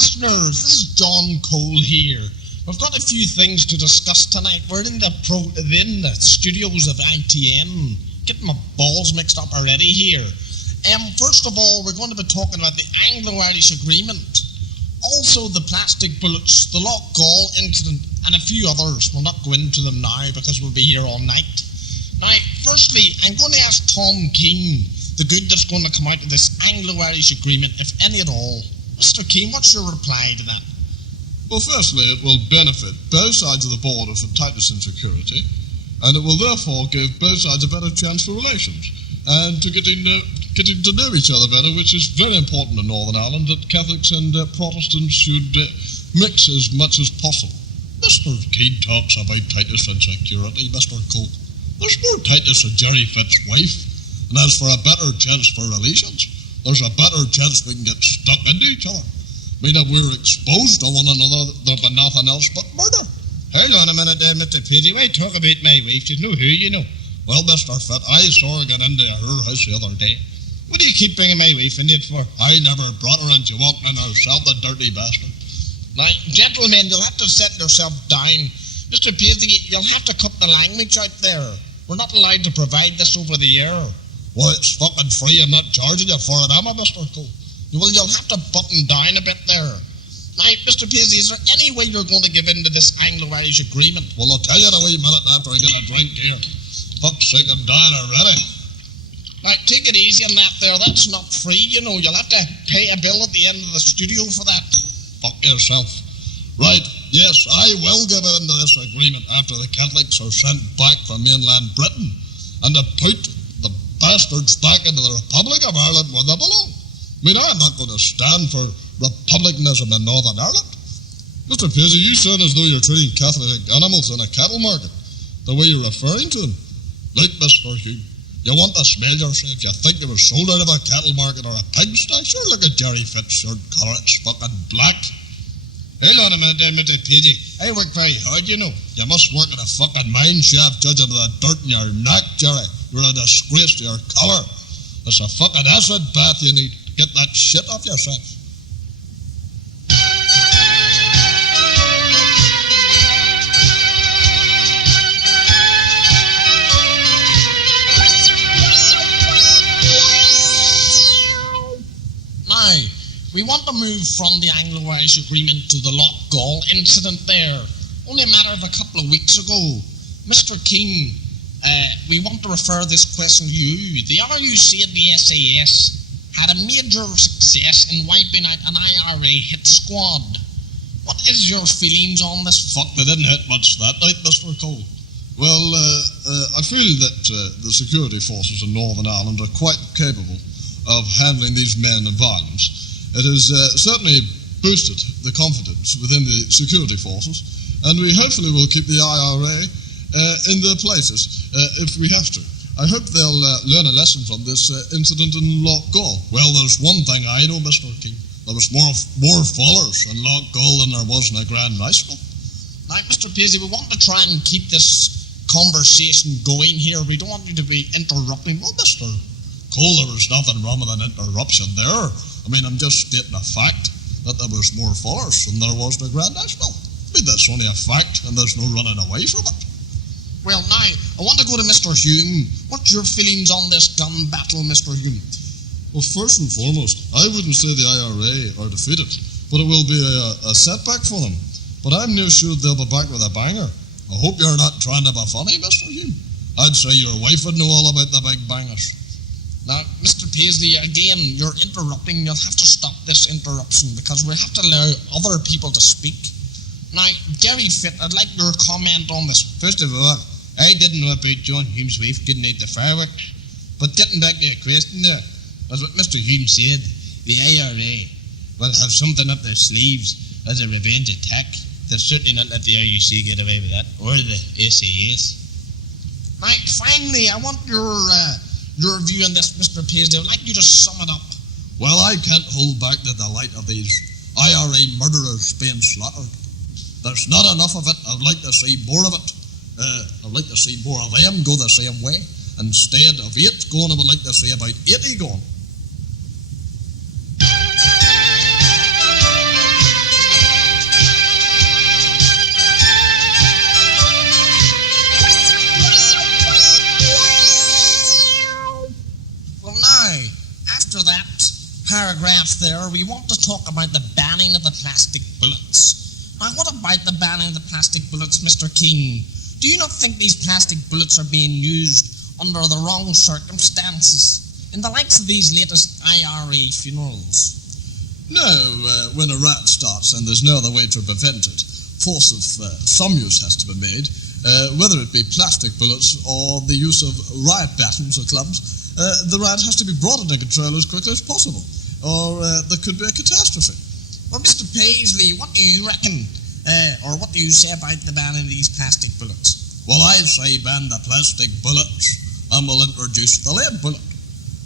listeners, this is John Cole here. We've got a few things to discuss tonight. We're in the studios of ITN. Getting my balls mixed up already here. First of all, we're going to be talking about the Anglo-Irish Agreement. Also the plastic bullets, the Loughgall incident, and a few others. We'll not go into them now because we'll be here all night. Now, firstly, I'm going to ask Tom Keane the good that's going to come out of this Anglo-Irish Agreement, if any at all. Mr. Keane, what's your reply to that? Well, firstly, it will benefit both sides of the border from tightness and security, and it will therefore give both sides a better chance for relations and to getting to know each other better, which is very important in Northern Ireland, that Catholics and Protestants should mix as much as possible. Mr. Keane talks about tightness and security, Mr. Cole. There's more tightness in Gerry Fitz's wife, and as for a better chance for relations, there's a better chance we can get stuck into each other. Meaning we're exposed to one another, there'll be nothing else but murder. Hold on a minute there, Mr. Paisley. Why talk about my wife? You know who, you know. Well, Mr. Fitt, I saw her get into her house the other day. What do you keep bringing my wife in it for? I never brought her in. She walked in herself, the dirty bastard. Now, gentlemen, you'll have to set yourself down. Mr. Paisley, you'll have to cut the language out there. We're not allowed to provide this over the air. Well, it's fucking free and not charging you for it, am I, Mr. Cole? Well, you'll have to button down a bit there. Now, Mr. Paisley, is there any way you're going to give in to this Anglo-Irish Agreement? Well, I'll tell you in a wee minute after I get a drink here. Fuck's sake, I'm down already. Now, take it easy on that there. That's not free, you know. You'll have to pay a bill at the end of the studio for that. Fuck yourself. Right, yes, I will give in to this agreement after the Catholics are sent back from mainland Britain and to put the bastards back into the Republic of Ireland where they belong. I mean, I'm not going to stand for republicanism in Northern Ireland. Mr. Paisley, you sound as though you're treating Catholic animals in a cattle market, the way you're referring to them. Look, Mr. Hume, you want to smell yourself. You think you were sold out of a cattle market or a pigsty? Sure, look at Gerry Fitzgerald colour. It's fucking black. Hold on a minute there, Mr. Paisley. I work very hard, you know. You must work in a fucking mine shaft, judging by the dirt in your neck, Gerry. You're a disgrace to your colour. It's a fucking acid bath you need. Get that shit off yourself. Now, we want to move from the Anglo-Irish Agreement to the Loughgall incident there. Only a matter of a couple of weeks ago. Mr. Keane, we want to refer this question to you. The RUC and the SAS had a major success in wiping out an IRA hit squad. What is your feelings on this? Fuck, they didn't hit much that night, Mr. Cole. Well, I feel that the security forces in Northern Ireland are quite capable of handling these men of violence. It has certainly boosted the confidence within the security forces, and we hopefully will keep the IRA in their places if we have to. I hope they'll learn a lesson from this incident in Loughgall. Well, there's one thing I know, Mr. Keane. There was more followers in Loughgall than there was in a Grand National. Now, Mr. Paisley, we want to try and keep this conversation going here. We don't want you to be interrupting. Well, Mr. Cole, there was nothing wrong with an interruption there. I mean, I'm just stating a fact that there was more followers than there was in the Grand National. I mean, that's only a fact, and there's no running away from it. Well, now, I want to go to Mr. Hume. What's your feelings on this gun battle, Mr. Hume? Well, first and foremost, I wouldn't say the IRA are defeated, but it will be a setback for them. But I'm near sure they'll be back with a banger. I hope you're not trying to be funny, Mr. Hume. I'd say your wife would know all about the big bangers. Now, Mr. Paisley, again, you're interrupting. You'll have to stop this interruption because we have to allow other people to speak. Now, Gerry Fitt, I'd like your comment on this. First of all, I didn't know about John Hume's wife getting out the fireworks. But getting back to your question there, as what Mr. Hume said, the IRA will have something up their sleeves as a revenge attack. They'll certainly not let the RUC get away with that, or the SAS. Right, finally, I want your view on this, Mr. Paisley. I'd like you to sum it up. Well, I can't hold back the delight of these IRA murderers being slaughtered. There's not enough of it. I'd like to see more of it. I'd like to see more of them go the same way. Instead of 8 going, I would like to see about 80 going. paragraph there, we want to talk about the banning of the plastic bullets. Now, what about the banning of the plastic bullets, Mr. Keane? Do you not think these plastic bullets are being used under the wrong circumstances in the likes of these latest IRA funerals? No, when a riot starts and there's no other way to prevent it, force of some use has to be made, whether it be plastic bullets or the use of riot batons or clubs. The riot has to be brought under control as quickly as possible, or there could be a catastrophe. Well, Mr. Paisley, what do you reckon, or what do you say about the banning of these plastic bullets? Well, I say ban the plastic bullets, and we'll introduce the lead bullet.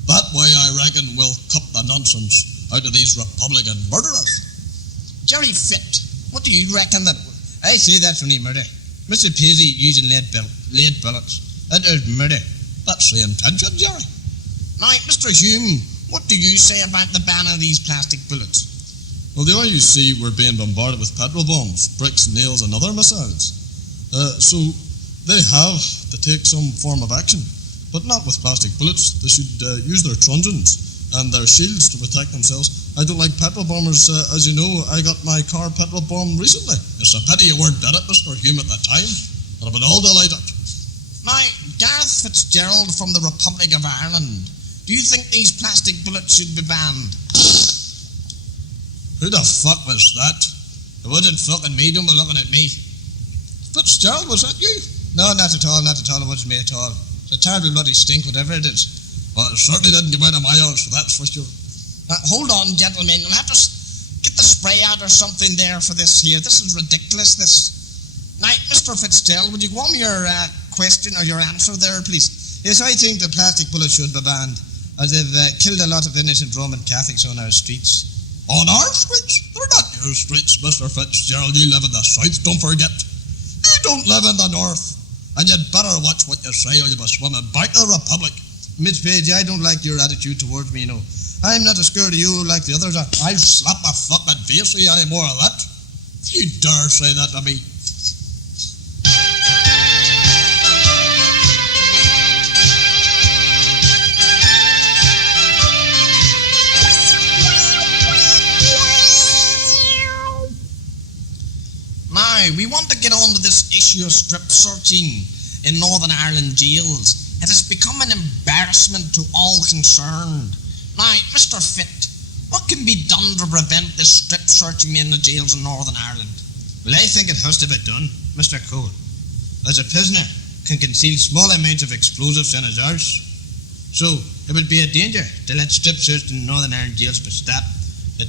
That way, I reckon, we'll cut the nonsense out of these Republican murderers. Gerry Fit, what do you reckon that... I say that's only murder. Mr. Paisley using lead bullets. That is murder. That's the intention, Gerry. Now, Mr. Hume, what do you say about the ban of these plastic bullets? Well, the RUC were being bombarded with petrol bombs, bricks, nails, and other missiles. So they have to take some form of action, but not with plastic bullets. They should use their truncheons and their shields to protect themselves. I don't like petrol bombers. As you know, I got my car petrol bombed recently. It's a pity you weren't at it, Mr. Hume, at the time. I'd have been all delighted. Now, Gareth Fitzgerald from the Republic of Ireland, do you think these plastic bullets should be banned? Who the fuck was that? It wasn't fucking me, don't be looking at me. Fitzgerald, was that you? No, not at all, it wasn't me at all. It's a terrible bloody stink, whatever it is. Well, it certainly didn't come out of my house, that's for sure. Hold on, gentlemen, you'll have to get the spray out or something there for this here. This is ridiculous, this. Now, Mr. Fitzgerald, would you go on your question or your answer there, please? Yes, I think the plastic bullets should be banned, as they've killed a lot of innocent Roman Catholics on our streets. On our streets? They're not your streets, Mr. Fitzgerald. You live in the south, don't forget. You don't live in the north. And you'd better watch what you say or you'll be swimming back to the Republic. Miss Page, I don't like your attitude towards me, you know. I'm not as scared of you like the others are. I'll slap a fucking face of you any more of that. You dare say that to me. We want to get on to this issue of strip searching in Northern Ireland jails. It has become an embarrassment to all concerned. Now, Mr. Fitt, what can be done to prevent this strip searching in the jails in Northern Ireland? Well, I think it has to be done, Mr. Cole. As a prisoner can conceal small amounts of explosives in his house. So, it would be a danger to let strip search in Northern Ireland jails be stopped. It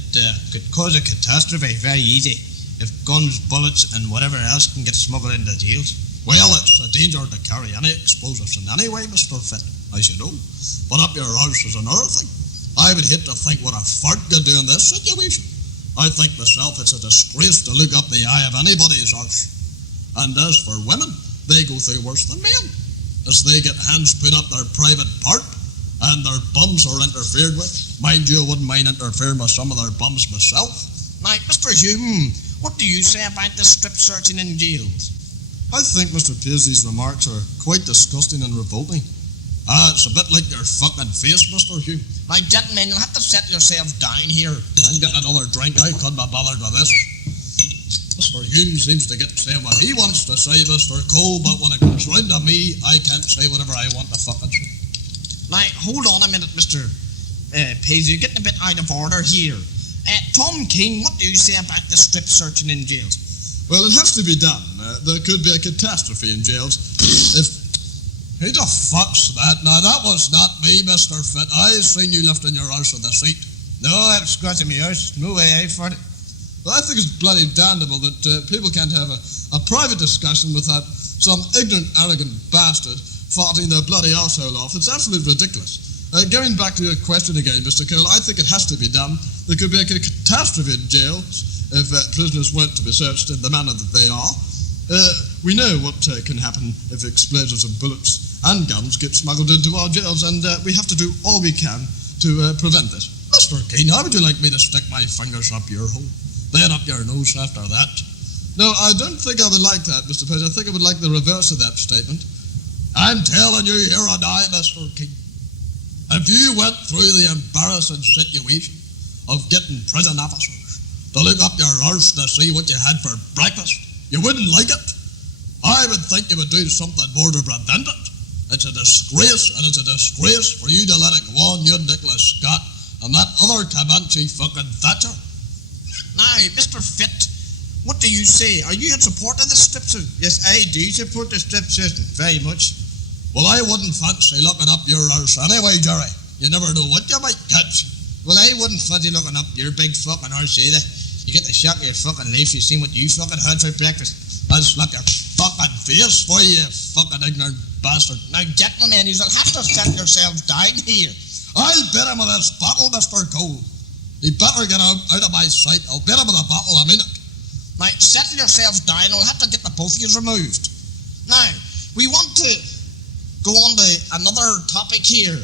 could cause a catastrophe very easy if guns, bullets, and whatever else can get smuggled into jails. Well, it's a danger to carry any explosives in any way, Mr. Fitt, as you know. But up your house is another thing. I would hate to think what a fart could do in this situation. I think myself it's a disgrace to look up the eye of anybody's house. And as for women, they go through worse than men. As they get hands put up their private part, and their bums are interfered with. Mind you, I wouldn't mind interfering with some of their bums myself. Now, Mr. Hume, what do you say about this strip searching in jails? I think Mr. Paisley's remarks are quite disgusting and revolting. It's a bit like your fucking face, Mr. Hume. Now, gentlemen, you'll have to set yourselves down here. I'm getting another drink. I couldn't be bothered with this. Mr. Hume seems to get to say what he wants to say, Mr. Cole, but when it comes round to me, I can't say whatever I want to fucking say. Now, hold on a minute, Mr. Paisley. You're getting a bit out of order here. Tom Keane, what do you say about the strip searching in jails? Well, it has to be done. There could be a catastrophe in jails if... Who the fuck's that? Now, that was not me, Mr. Fitt. I seen you lifting your house with a seat. No, that's scratching me house. No way I for it. Well, I think it's bloody damnable that people can't have a private discussion without some ignorant, arrogant bastard farting their bloody arsehole off. It's absolutely ridiculous. Going back to your question again, Mr. Cole, I think it has to be done. There could be a catastrophe in jails if prisoners weren't to be searched in the manner that they are. We know what can happen if explosives and bullets and guns get smuggled into our jails, and we have to do all we can to prevent this. Mr. Keane, how would you like me to stick my fingers up your hole, then up your nose after that? No, I don't think I would like that, Mr. Page. I think I would like the reverse of that statement. I'm telling you here and now, Mr. Keane, if you went through the embarrassing situation of getting prison officers to look up your arse to see what you had for breakfast. You wouldn't like it. I would think you would do something more to prevent it. It's a disgrace, and it's a disgrace for you to let it go on, you Nicholas Scott, and that other Comanche fucking Thatcher. Now, Mr. Fitt, what do you say? Are you in support of the strip system? Yes, I do support the strip system, very much. Well, I wouldn't fancy looking up your arse anyway, Gerry. You never know what you might catch. Well, I wouldn't fancy looking up your big fucking arse either. You get the shock of your fucking life, you seen what you fucking had for breakfast. I'll slap your fucking face for you fucking ignorant bastard. Now, gentlemen, you'll have to set yourselves down here. I'll beat him with this bottle, Mr. Cole. He better get out of my sight. I'll beat him with a bottle a minute. Now, settle yourselves down. I'll have to get the both of you removed. Now, we want to go on to another topic here.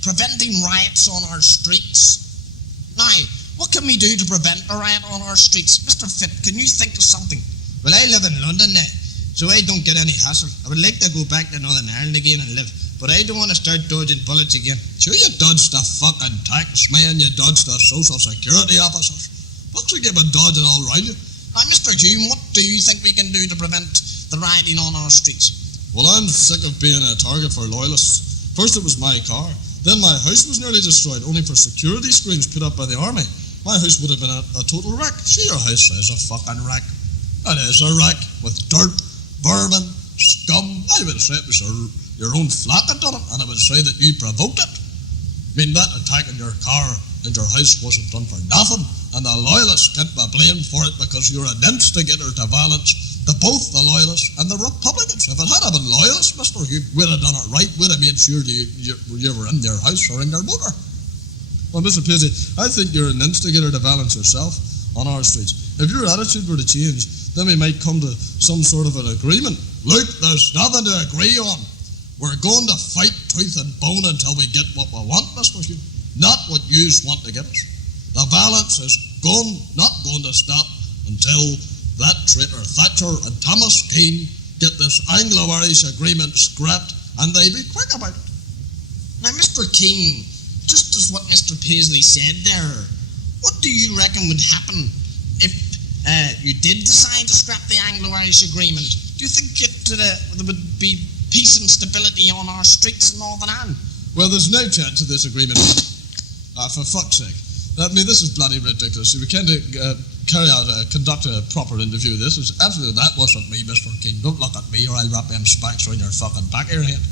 Preventing riots on our streets. Now, what can we do to prevent a riot on our streets? Mr. Fitt, can you think of something? Well, I live in London now, so I don't get any hassle. I would like to go back to Northern Ireland again and live, but I don't want to start dodging bullets again. Sure, you dodged the fucking tax man, you dodged the social security officers. Fucks will give a dodging all right. Now, Mr. Hume, what do you think we can do to prevent the rioting on our streets? Well, I'm sick of being a target for loyalists. First it was my car, then my house was nearly destroyed, only for security screens put up by the army. My house would have been a total wreck. See, your house is a fucking wreck. It is a wreck, with dirt, vermin, scum. I would say it was your own flock had done it, and I would say that you provoked it. I mean, that attack on your car and your house wasn't done for nothing, and the loyalists can't be blamed for it because you're an instigator to violence to both the loyalists and the Republicans. If it had been loyalists, Mr. Hugh, we'd have done it right. We'd have made sure you were in your house or in your motor. Well, Mr. Paisley, I think you're an instigator to violence yourself on our streets. If your attitude were to change, then we might come to some sort of an agreement. Look, there's nothing to agree on. We're going to fight tooth and bone until we get what we want, Mr. Hugh. Not what you want to get us. The violence is not going to stop until that traitor Thatcher and Thomas Keane get this Anglo-Irish Agreement scrapped, and they be quick about it. Now, Mr. Keane, just as what Mr. Paisley said there, what do you reckon would happen if you did decide to scrap the Anglo-Irish Agreement? Do you think there would be peace and stability on our streets in Northern Ireland? Well, there's no chance of this agreement. For fuck's sake. I mean, this is bloody ridiculous. We can't conduct a proper interview. This is absolutely, that wasn't me, Mr. Keane. Don't look at me or I'll wrap them spikes around your fucking back of your head.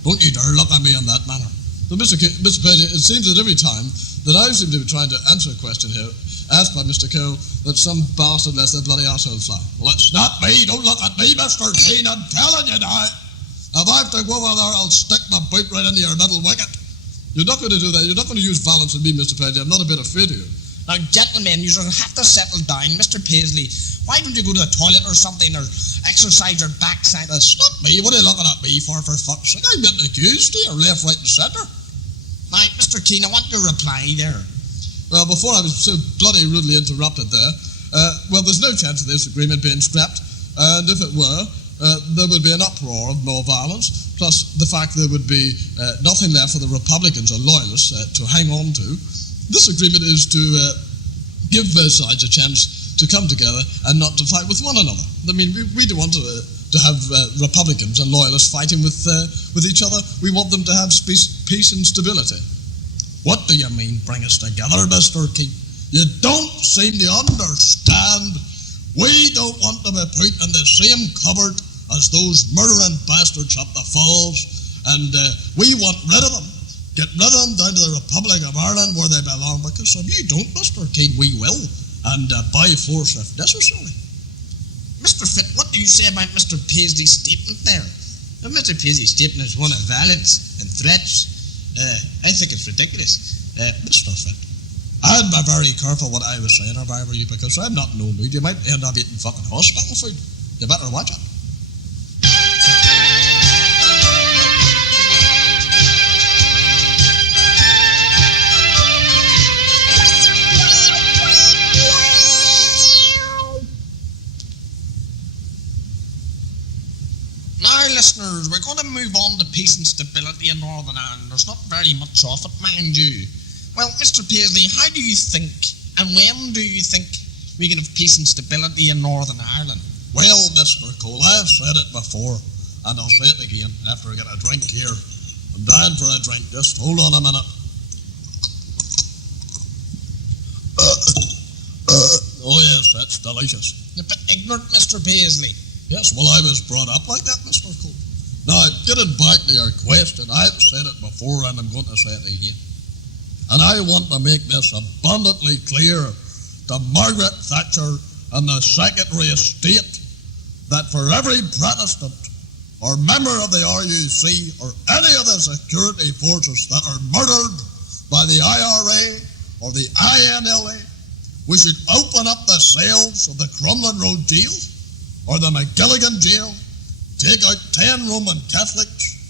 Don't you dare look at me in that manner. But Mr. Paisley, it seems that every time that I seem to be trying to answer a question here, asked by Mr. Cole, that some bastard lets their bloody arsehole fly. Well, it's not me. Don't look at me, Mr. Keane. I'm telling you now. If I have to go over there, I'll stick my boot right into your middle wicket. You're not going to do that. You're not going to use violence on me, Mr. Paisley. I'm not a bit afraid of you. Now, gentlemen, you have to settle down. Mr. Paisley, why don't you go to the toilet or something, or exercise your backside? That's not me. What are you looking at me for fuck's sake? I'm getting accused here, left, right, and centre. Now, Mr. Keane, I want your reply there. Well, before I was so bloody rudely interrupted there, well, there's no chance of this agreement being scrapped, and if it were, there would be an uproar of more violence, plus the fact there would be nothing left for the Republicans or Loyalists to hang on to. This agreement is to give both sides a chance to come together and not to fight with one another. I mean, we don't want to have Republicans and Loyalists fighting with each other. We want them to have peace and stability. What do you mean, bring us together, Mr. Keane? You don't seem to understand. We don't want to be put in the same cupboard as those murdering bastards up the falls, and we want rid of them. Get rid of them down to the Republic of Ireland where they belong, because if you don't, Mr. Keane, we will, and by force if necessary. Mr. Fitt, what do you say about Mr. Paisley's statement there? Well, Mr. Paisley's statement is one of violence and threats. I think it's ridiculous. Mr. Fitt, I'd be very careful what I was saying if I were you, because I'm not no mood. You might end up eating fucking hospital food. You better watch it. Listeners, we're going to move on to peace and stability in Northern Ireland. There's not very much of it, mind you. Well, Mr. Paisley, how do you think, and when do you think we can have peace and stability in Northern Ireland? Well, Mr. Cole, I've said it before, and I'll say it again after I get a drink here. I'm dying for a drink. Just hold on a minute. Oh, yes, that's delicious. You're a bit ignorant, Mr. Paisley. Yes, well, I was brought up like that, Mr. Cole. Now, getting back to your question, I've said it before and I'm going to say it again. And I want to make this abundantly clear to Margaret Thatcher and the Secretary of State that for every Protestant or member of the RUC or any of the security forces that are murdered by the IRA or the INLA, we should open up the cells of the Crumlin Road jail or the McGilligan jail, take out 10 Roman Catholics,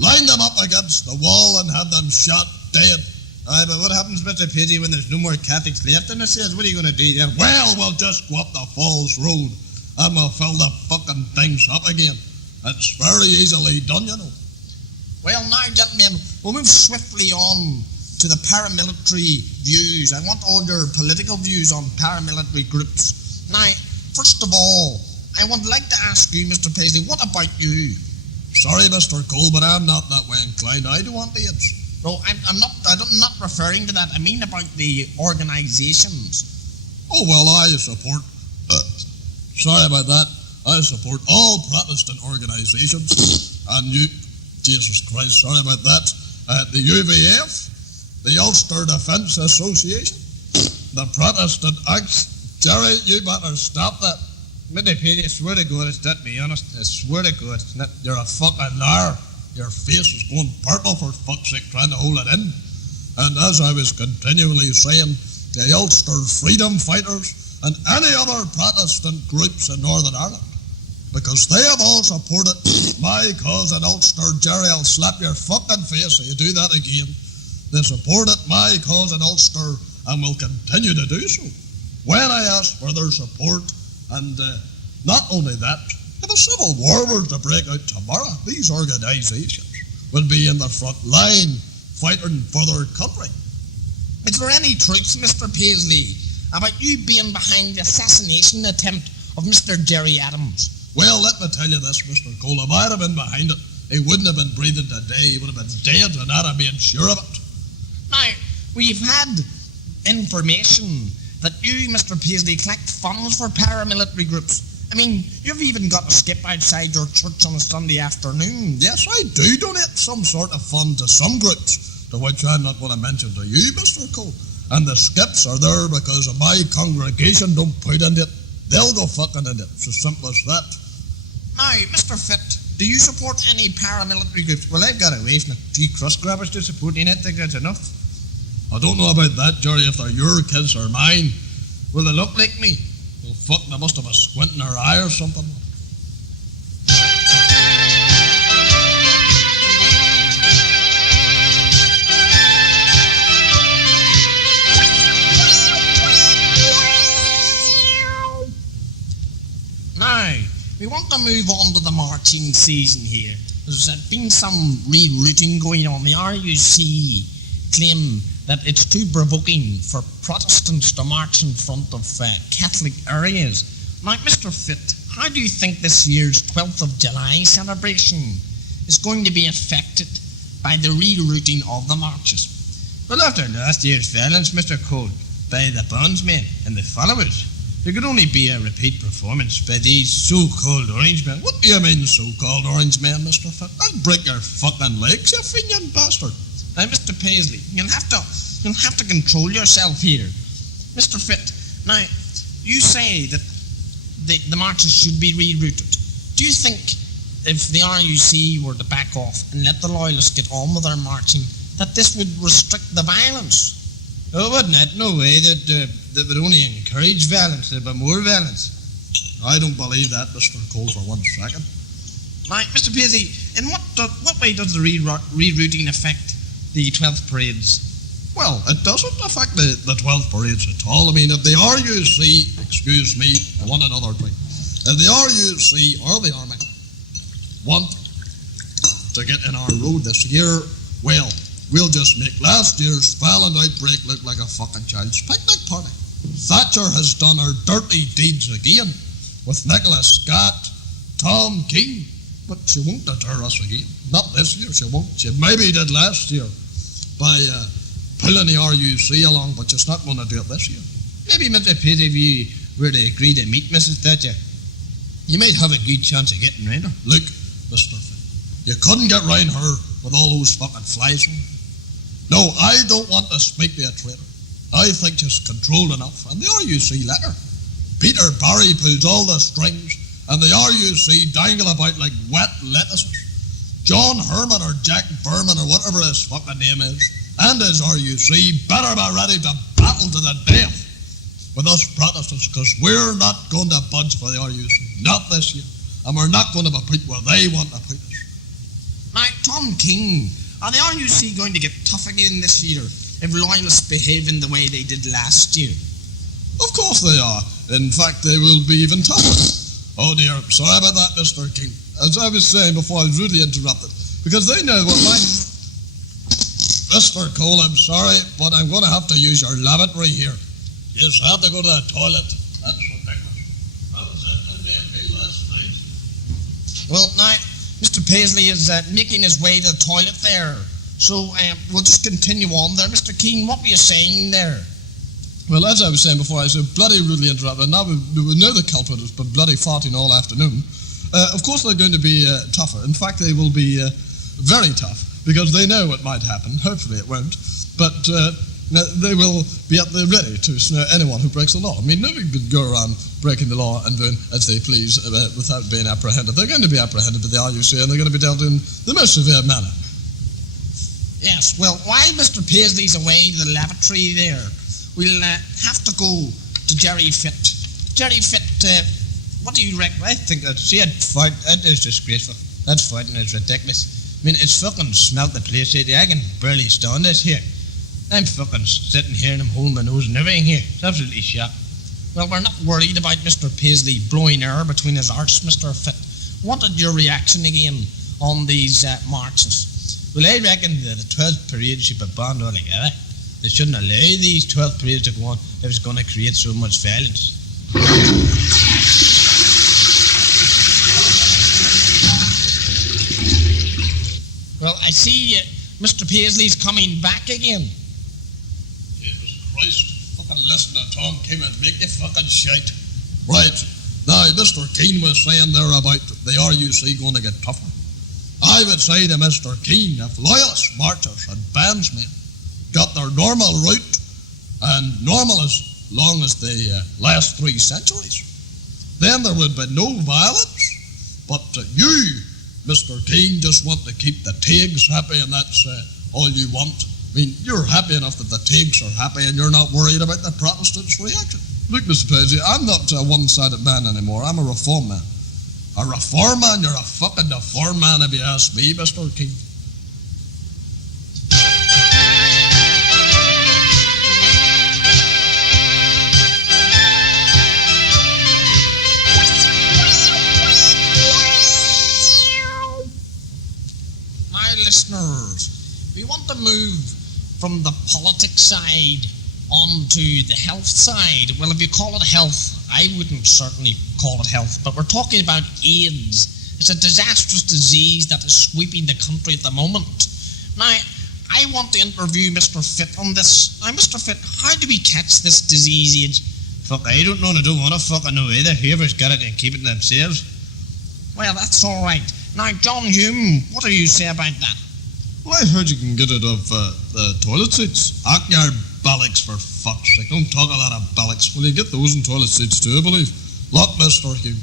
line them up against the wall and have them shot dead. Aye, but what happens, Mr. Paisley, when there's no more Catholics left in the cells? What are you going to do then? Well, we'll just go up the Falls Road and we'll fill the fucking things up again. It's very easily done, you know. Well, now, gentlemen, we'll move swiftly on to the paramilitary views. I want all your political views on paramilitary groups. Now, first of all, I would like to ask you, Mr. Paisley, what about you? Sorry, Mr. Cole, but I'm not that way inclined. I don't want AIDS. No, I'm not referring to that. I mean about the organizations. Oh, well, I support... sorry about that. I support all Protestant organizations. And you... Jesus Christ, sorry about that. The UVF, the Ulster Defence Association, the Protestant Acts. Gerry, you better stop that. Mr. Paisley, I swear to God, it's that, be honest. I swear to God, it's not. You're a fucking liar. Your face is going purple for fuck's sake trying to hold it in. And as I was continually saying, the Ulster Freedom Fighters and any other Protestant groups in Northern Ireland, because they have all supported my cause in Ulster. Gerry, I'll slap your fucking face if you do that again. They supported my cause in Ulster and will continue to do so. When I ask for their support, and not only that, if a civil war were to break out tomorrow, these organizations will be in the front line fighting for their country. Is there any truth, Mr. Paisley, about you being behind the assassination attempt of Mr. Gerry Adams? Well, let me tell you this, Mr. Cole. If I'd have been behind it, he wouldn't have been breathing today. He would have been dead, and I'd have been sure of it. Now, we've had information that you, Mr. Paisley, collect funds for paramilitary groups. I mean, you've even got to skip outside your church on a Sunday afternoon. Yes, I do donate some sort of fund to some groups, to which I'm not going to mention to you, Mr. Cole. And the skips are there because of my congregation don't put into it. They'll go fucking in it. It's as simple as that. Now, Mr. Fitt, do you support any paramilitary groups? Well, I've got away from a few crust grabbers to support in it. I think that's enough. I don't know about that, Gerry, if they're your kids or mine. Will they look like me? Well, fuck, they must have a squint in their eye or something. Now, we want to move on to the marching season here. There's been some rerouting going on. The RUC claim that it's too provoking for Protestants to march in front of Catholic areas. Now, Mr. Fitt, how do you think this year's 12th of July celebration is going to be affected by the rerouting of the marches? Well, after last year's violence, Mr. Cole, by the bondsmen and the followers, there could only be a repeat performance by these so-called Orangemen. What do you mean, so-called Orangemen, Mr. Fitt? I'll break your fucking legs, you finian bastard. Now, Mr. Paisley, you'll have to control yourself here. Mr. Fitt, now, you say that the marches should be rerouted. Do you think if the RUC were to back off and let the loyalists get on with their marching, that this would restrict the violence? Oh, wouldn't it? No way. That would only encourage violence. There'd be more violence. I don't believe that, Mr. Cole, for 1 second. Now, Mr. Paisley, in what way does the rerouting affect the 12th parades? Well, it doesn't affect the 12th parades at all. I mean, if the RUC, excuse me, one another thing, if the RUC or the Army want to get in our road this year, well, we'll just make last year's violent outbreak look like a fucking child's picnic party. Thatcher has done her dirty deeds again with Nicholas Scott, Tom Keane, but she won't deter us again. Not this year, she won't. She maybe did last year by pulling the RUC along, but she's not going to do it this year. Maybe, Mr. Paisley, if you were to agree to meet Mrs. Thatcher, you might have a good chance of getting round her. Look, Mr. Finn, you couldn't get round her with all those fucking flies on. No, I don't want to speak to a traitor. I think she's controlled enough, and the RUC let her. Peter Barry pulls all the strings, and the RUC dangle about like wet lettuces. John Herman or Jack Berman or whatever his fucking name is, and his RUC better be ready to battle to the death with us Protestants, because we're not going to budge for the RUC. Not this year. And we're not going to be put where they want to put us. Now, Tom King, are the RUC going to get tough again this year if loyalists behave in the way they did last year? Of course they are. In fact, they will be even tougher. Oh dear, I'm sorry about that, Mr. King. As I was saying before, I was rudely interrupted. Because they know what my... Mr. Cole, I'm sorry, but I'm going to have to use your lavatory here. Yes, I have to go to the toilet. That's ridiculous. I was in the MP last night. Well, now, Mr. Paisley is making his way to the toilet there. So we'll just continue on there. Mr. Keane, what were you saying there? Well, as I was saying before, I was bloody rudely interrupted. Now we know the culprit has been bloody farting all afternoon. Of course they're going to be tougher. In fact, they will be very tough, because they know what might happen. Hopefully it won't. But they will be at the ready to snare anyone who breaks the law. I mean, nobody can go around breaking the law and doing as they please without being apprehended. They're going to be apprehended by the RUC, and they're going to be dealt in the most severe manner. Yes, well, while Mr. Paisley's away to the lavatory there, we'll have to go to Gerry Fitt. Gerry Fitt, what do you reckon? I think that that is disgraceful. That fighting is ridiculous. I mean, it's fucking smelt the place here. I can barely stand this here. I'm fucking sitting here and I'm holding my nose and everything here. It's absolutely shit. Well, we're not worried about Mr. Paisley blowing air between his arse, Mr. Fitt. Wanted your reaction again on these marches. Well, I reckon that the 12th parade should be banned altogether. They shouldn't allow these 12th parades to go on if it's going to create so much violence. Well, I see Mr. Paisley's coming back again. Jesus Christ. Fucking listen to Tom Keane and make you fucking shite. Right. Now, Mr. Keane was saying there about the RUC going to get tougher. I would say to Mr. Keane, if loyalist marchers and bandsmen got their normal route, and normal as long as the last 3 centuries, then there would be no violence. But you, Mr. Keane, just want to keep the Tigs happy, and that's all you want. I mean, you're happy enough that the Tigs are happy, and you're not worried about the Protestants' reaction. Look, Mr. Paisley, I'm not a one-sided man anymore. I'm a reform man. A reform man? You're a fucking deformed man if you ask me, Mr. Keane. Listeners, we want to move from the politics side onto the health side. Well, if you call it health, I wouldn't certainly call it health, but we're talking about AIDS. It's a disastrous disease that is sweeping the country at the moment. Now, I want to interview Mr. Fitt on this. Now, Mr. Fitt, how do we catch this disease, AIDS? Fuck, I don't know, and I don't want to fucking know either. Whoever's got it can keep it to themselves. Well, that's all right. Now, John Hume, what do you say about that? Well, I heard you can get it off the toilet seats. Your bollocks, for fuck's sake. Don't talk a lot of bollocks. Well, you get those in toilet seats too, I believe. Look, Mr. Hume,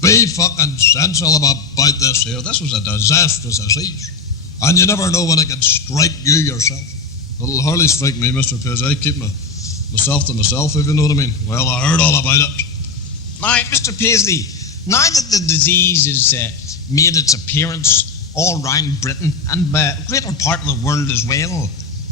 be fucking sensible about this here. This was a disastrous disease. And you never know when it can strike you yourself. It'll hardly strike me, Mr. Paisley. I keep myself to myself, if you know what I mean. Well, I heard all about it. Now, Mr. Paisley, now that the disease has made its appearance all round Britain and a greater part of the world as well,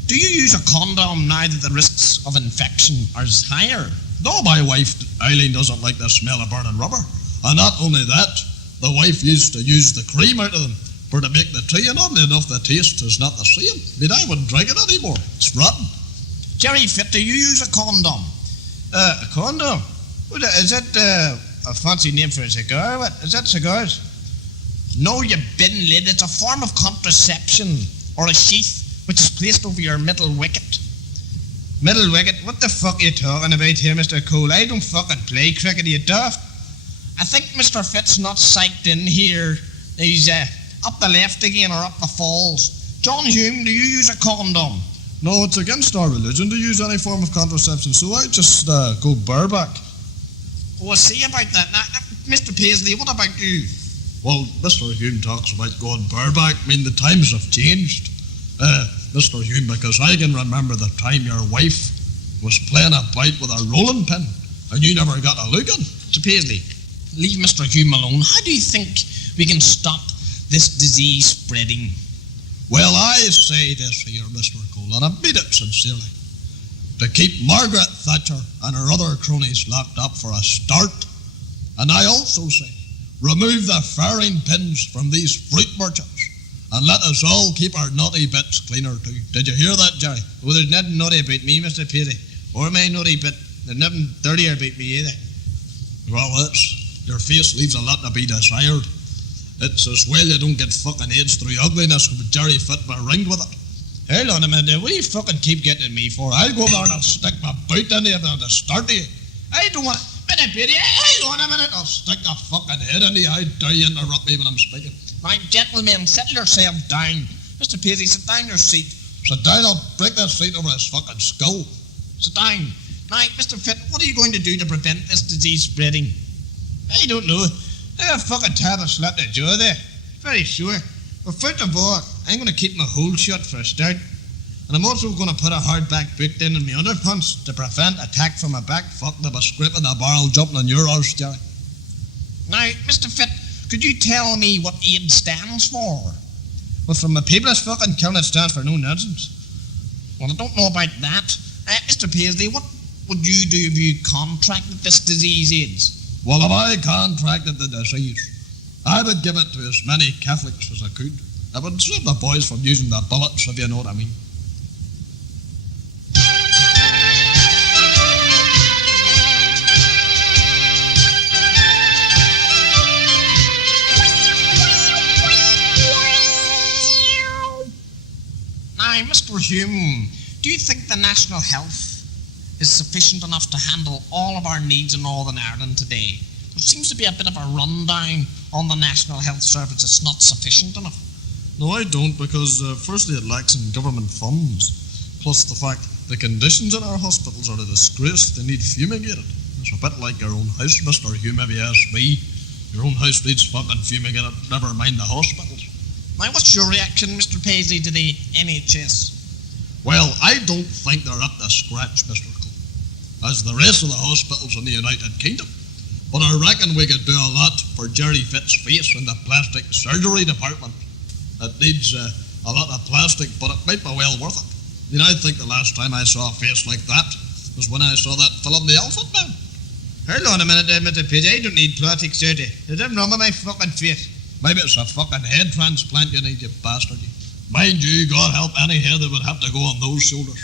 do you use a condom now that the risks of infection are higher? No, my wife, Eileen, doesn't like the smell of burning rubber. And not only that, the wife used to use the cream out of them For to make the tea, and oddly enough, the taste is not the same. I wouldn't drink it anymore. It's rotten. Gerry Fit, do you use a condom? A condom? Is that a fancy name for a cigar? What? Is that cigars? No, you bin lid. It's a form of contraception, or a sheath, which is placed over your middle wicket. Middle wicket? What the fuck are you talking about here, Mr. Cole? I don't fucking play cricket, you daft. I think Mr. Fitt's not psyched in here. He's up the left again, or up the falls. John Hume, do you use a condom? No, it's against our religion to use any form of contraception, so I just go bareback. Oh, I see about that. Now, Mr. Paisley, what about you? Well, Mr. Hume talks about going bareback. The times have changed. Mr. Hume, because I can remember the time your wife was playing about with a rolling pin, and you never got a look in. Mr. Paisley, leave Mr. Hume alone. How do you think we can stop this disease spreading? Well, I say this here, Mr. Cole, and I mean it sincerely. To keep Margaret Thatcher and her other cronies locked up for a start. And I also say, remove the firing pins from these fruit merchants, and let us all keep our naughty bits cleaner too. Did you hear that, Gerry? Well, there's nothing naughty about me, Mr. Paisley, or my naughty bit. There's nothing dirtier about me either. Well, your face leaves a lot to be desired. It's as well you don't get fucking AIDS through ugliness with Gerry Fit by ringed with it. Hold on a minute, what do you fucking keep getting me for? I'll go there and I'll stick my boot in you and I'll start you. I don't want... Hold on a minute. I'll stick a fucking head in you. I dare you interrupt me when I'm speaking. Right, gentlemen, settle yourselves down. Mr. Paisley, sit down your seat. Sit down, I'll break that seat over his fucking skull. Sit down. Now, Mr. Fit, what are you going to do to prevent this disease spreading? I don't know. I got fucking tired of slapping the jaw there. Very sure. But first of all, I'm going to keep my hole shut for a start. And I'm also going to put a hardback boot in my underpants to prevent attack from my back. Fuck the scraping the barrel jumping on your arse, Gerry. Now, Mr. Fit, could you tell me what AIDS stands for? Well, from the people that's fucking killing, it stands for no nonsense. Well, I don't know about that. Mr. Paisley, what would you do if you contracted this disease, AIDS? Well, if I contracted the disease, I would give it to as many Catholics as I could. I would save the boys from using the bullets, if you know what I mean. Now, Mr. Hume, do you think the National Health is sufficient enough to handle all of our needs in Northern Ireland today? There seems to be a bit of a rundown on the National Health Service. It's not sufficient enough. No, I don't, because firstly it lacks in government funds, plus the fact the conditions in our hospitals are a disgrace. They need fumigated. It's a bit like your own house, Mr. Hume, if you ask me. Your own house needs fucking fumigated, never mind the hospitals. Now, what's your reaction, Mr. Paisley, to the NHS? Well, I don't think they're up to scratch, Mr. Cole, as the rest of the hospitals in the United Kingdom. But I reckon we could do a lot for Gerry Fit's face in the plastic surgery department. It needs a lot of plastic, but it might be well worth it. I think the last time I saw a face like that was when I saw that film The Elephant Man. Hold on a minute there, Mr. Paisley. I don't need plastic surgery. There's nothing wrong with my fucking face. Maybe it's a fucking head transplant you need, you bastard. Mind you, God help any head that would have to go on those shoulders.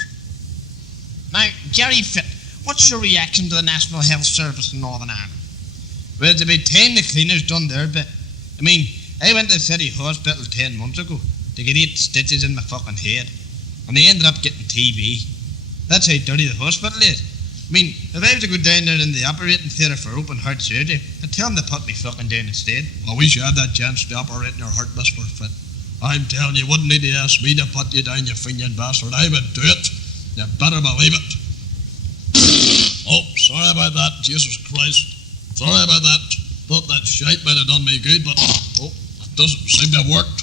Now, Gerry Fit, what's your reaction to the National Health Service in Northern Ireland? Well, it's about time the cleaners done their bit. I went to the city hospital 10 months ago to get 8 stitches in my fucking head, and they ended up getting TB. That's how dirty the hospital is. If I was to go down there in the operating theatre for open heart surgery, I'd tell them to put me fucking down instead. Well, we should have that chance to operate in your heart, Mr. Fit. I'm telling you, wouldn't need to ask me to put you down, you fiending bastard. I would do it. You better believe it. Oh, sorry about that, Jesus Christ. Sorry about that. Thought that shite might have done me good, but it doesn't seem to have worked.